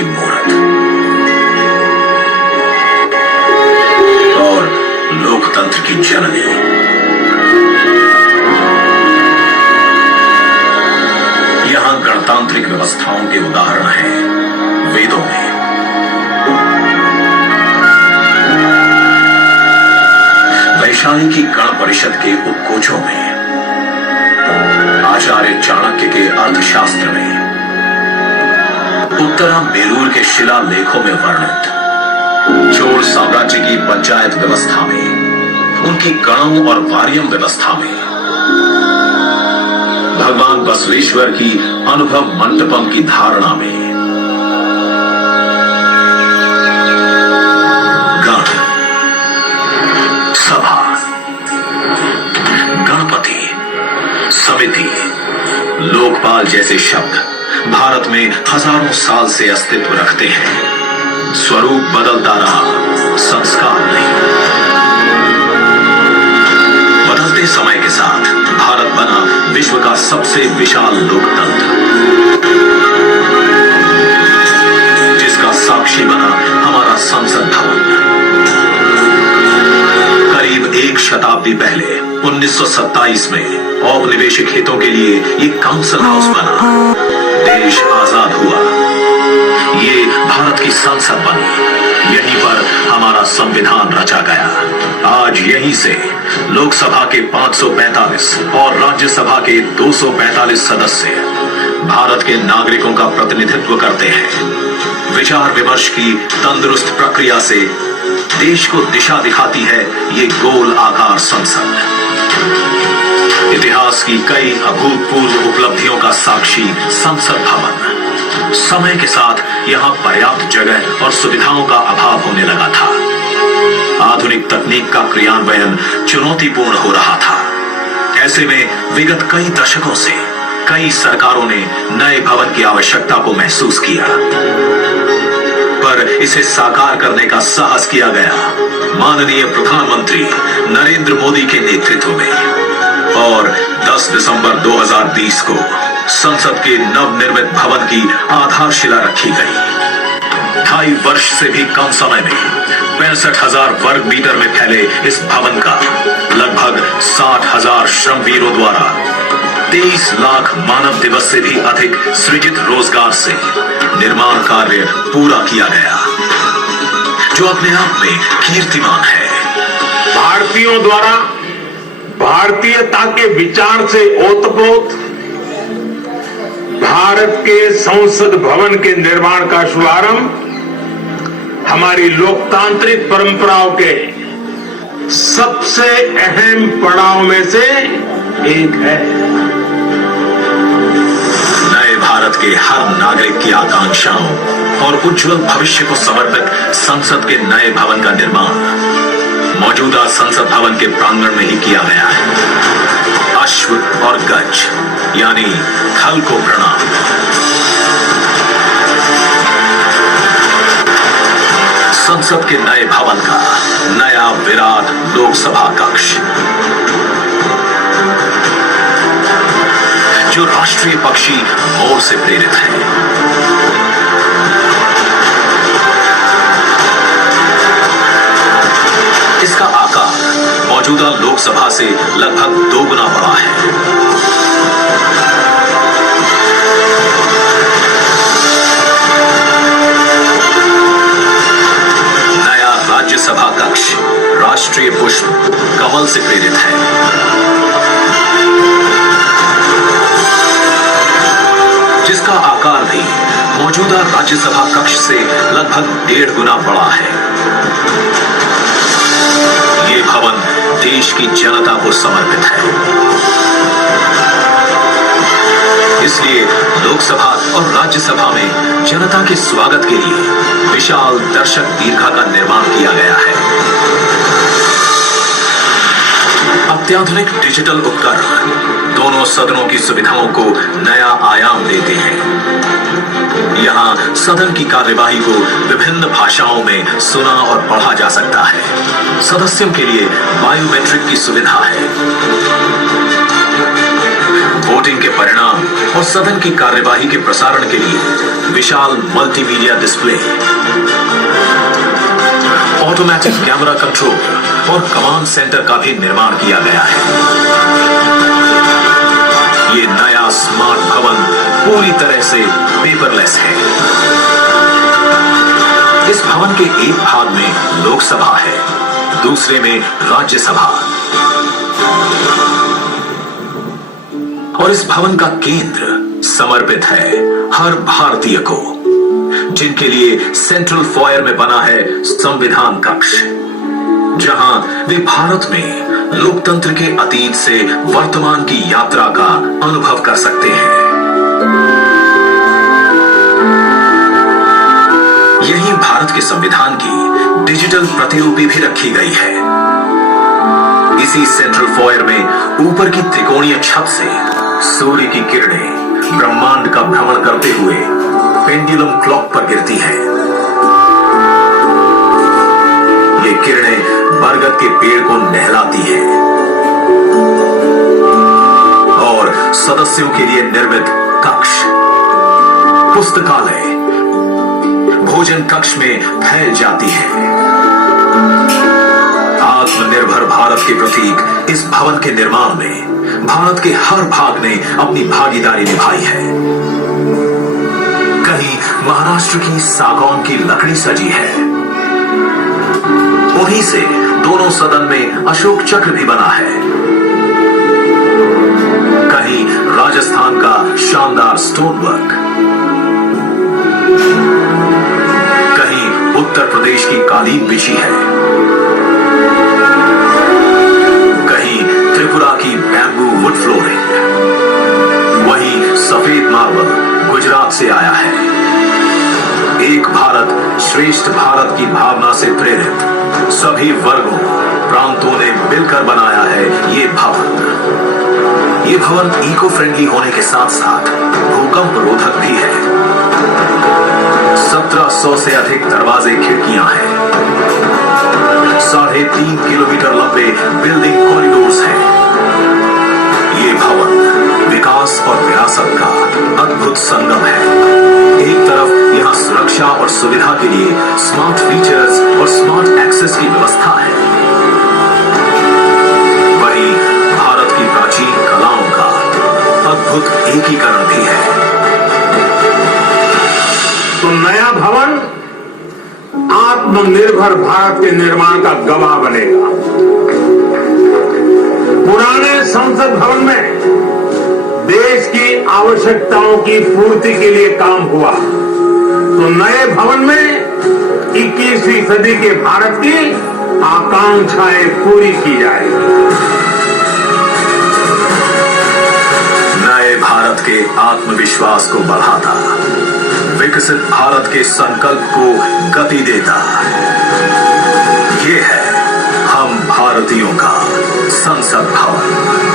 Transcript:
की मूर्त और लोकतंत्र की जननी। यहां गणतांत्रिक व्यवस्थाओं के उदाहरण हैं वेदों में। वैशाली की गण परिषद के उपकोचों में, आचार्य चाणक्य के अर्थशास्त्र में, उत्तरा मेरूर के शिलालेखों में वर्णित चोल साम्राज्य की पंचायत व्यवस्था में, उनकी गणों और वार्यम व्यवस्था में, भगवान बसवेश्वर की अनुभव मंडपम की धारणा में। गण, सभा, गणपति, समिति, लोकपाल जैसे शब्द भारत में हजारों साल से अस्तित्व रखते हैं। स्वरूप बदलता रहा, संस्कार नहीं। बदलते समय के साथ भारत बना विश्व का सबसे विशाल लोकतंत्र, जिसका साक्षी बना हमारा संसद भवन। करीब एक शताब्दी पहले 1927 में औपनिवेशिक हितों के लिए एक काउंसिल हाउस बना। देश आजाद हुआ, ये भारत की संसद बनी। यहीं पर हमारा संविधान रचा गया। आज यहीं से लोकसभा के 545 और राज्यसभा के 245 सदस्य भारत के नागरिकों का प्रतिनिधित्व करते हैं। विचार विमर्श की तंदुरुस्त प्रक्रिया से देश को दिशा दिखाती है ये गोल आकार संसद। इतिहास की कई अभूतपूर्व उपलब्धियों का साक्षी संसद भवन। समय के साथ यहाँ पर्याप्त जगह और सुविधाओं का अभाव होने लगा था। आधुनिक तकनीक का क्रियान्वयन चुनौतीपूर्ण हो रहा था। ऐसे में विगत कई दशकों से कई सरकारों ने नए भवन की आवश्यकता को महसूस किया, पर इसे साकार करने का साहस किया गया माननीय प्रधानमंत्री नरेंद्र मोदी के नेतृत्व में। और 10 दिसंबर 2020 को संसद के नवनिर्मित भवन की आधारशिला रखी गई। 2.5 वर्ष से भी कम समय में 65,000 वर्ग मीटर में फैले इस भवन का लगभग 60,000 श्रमवीरों द्वारा 23 लाख मानव दिवस से भी अधिक सृजित रोजगार से निर्माण कार्य पूरा किया गया, जो अपने आप में कीर्तिमान है। भारतीयों द्वारा भारतीयता के विचार से ओतप्रोत भारत के संसद भवन के निर्माण का शुभारंभ हमारी लोकतांत्रिक परंपराओं के सबसे अहम पड़ाव में से एक है। नए भारत के हर नागरिक की आकांक्षाओं और उज्जवल भविष्य को समर्पित संसद के नए भवन का निर्माण मौजूदा संसद भवन के प्रांगण में ही किया गया है। अश्व और गज यानी खल को प्रणाम। संसद के नए भवन का नया विराट लोकसभा कक्ष, जो राष्ट्रीय पक्षी मोर से प्रेरित है। इसका आकार मौजूदा लोकसभा से लगभग 2 गुना बड़ा है। नया राज्यसभा कक्ष राष्ट्रीय पुष्प कमल से प्रेरित है। जिसका आकार भी मौजूदा राज्यसभा कक्ष से लगभग 1.5 गुना बड़ा है। ये भवन देश की जनता को समर्पित है। इसलिए लोकसभा और राज्यसभा में जनता के स्वागत के लिए विशाल दर्शक दीर्घा का निर्माण किया गया है। अत्याधुनिक डिजिटल उपकरण दोनों सदनों की सुविधाओं को नया आयाम देते हैं। यहाँ सदन की कार्यवाही को विभिन्न भाषाओं में सुना और पढ़ा जा सकता है। सदस्यों के लिए बायोमेट्रिक की सुविधा है। वोटिंग के परिणाम और सदन की कार्यवाही के प्रसारण के लिए विशाल multimedia display, automatic camera control और कमांड सेंटर का भी निर्माण किया गया है। ये नया स्मार्ट भवन पूरी तरह से पेपरलेस है। इस भवन के एक भाग में लोकसभा है, दूसरे में राज्यसभा, और इस भवन का केंद्र समर्पित है हर भारतीय को, जिनके लिए सेंट्रल फॉयर में बना है संविधान कक्ष, जहां वे भारत में लोकतंत्र के अतीत से वर्तमान की यात्रा का अनुभव कर सकते हैं। यही भारत के संविधान की डिजिटल प्रतिलिपि भी रखी गई है। इसी सेंट्रल फॉयर में ऊपर की त्रिकोणीय छत से सूर्य की किरणें ब्रह्मांड का भ्रमण करते हुए पेंडुलम क्लॉक पर गिरती हैं। ये किरणें बरगद के पेड़ को नहलाती हैं और सदस्यों के लिए निर्मित कक्ष, पुस्तकालय, भोजन कक्ष में फैल जाती है। आत्मनिर्भर भारत के प्रतीक इस भवन के निर्माण में भारत के हर भाग ने अपनी भागीदारी निभाई है। कहीं महाराष्ट्र की सागौन की लकड़ी सजी है, उन्हीं से दोनों सदन में अशोक चक्र भी बना है। कहीं राजस्थान का शानदार स्टोन वर्क, कहीं उत्तर प्रदेश की कालीन बिछी है, कहीं त्रिपुरा की बैम्बू वुड फ्लोरिंग, वहीं सफेद मार्बल गुजरात से आया है। एक भारत श्रेष्ठ भारत की भावना से प्रेरित सभी वर्गों, प्रांतों ने मिलकर बनाया है ये भवन। ये भवन इको फ्रेंडली होने के साथ साथ भूकंप रोधक भी है। 1700 से अधिक दरवाजे, खिड़कियां हैं। 3.5 किलोमीटर लंबे बिल्डिंग कॉरिडोर्स हैं। ये भवन विकास और विरासत का अद्भुत संगम है। एक तरफ यहाँ सुरक्षा और सुविधा के लिए स्मार्ट फीचर्स और स्मार्ट एक्सेस की व्यवस्था है, वहीं भारत की प्राचीन कलाओं का अद्भुत एकीकरण भी है। तो नया भवन आत्मनिर्भर भारत के निर्माण का गवाह बनेगा। पुराने संसद भवन में देश की आवश्यकताओं की पूर्ति के लिए काम हुआ, तो नए भवन में 21वीं सदी के भारत की आकांक्षाएं पूरी की जाएगी। नए भारत के आत्मविश्वास को बढ़ाता, विकसित भारत के संकल्प को गति देता, ये है हम भारतीयों का संसद भवन।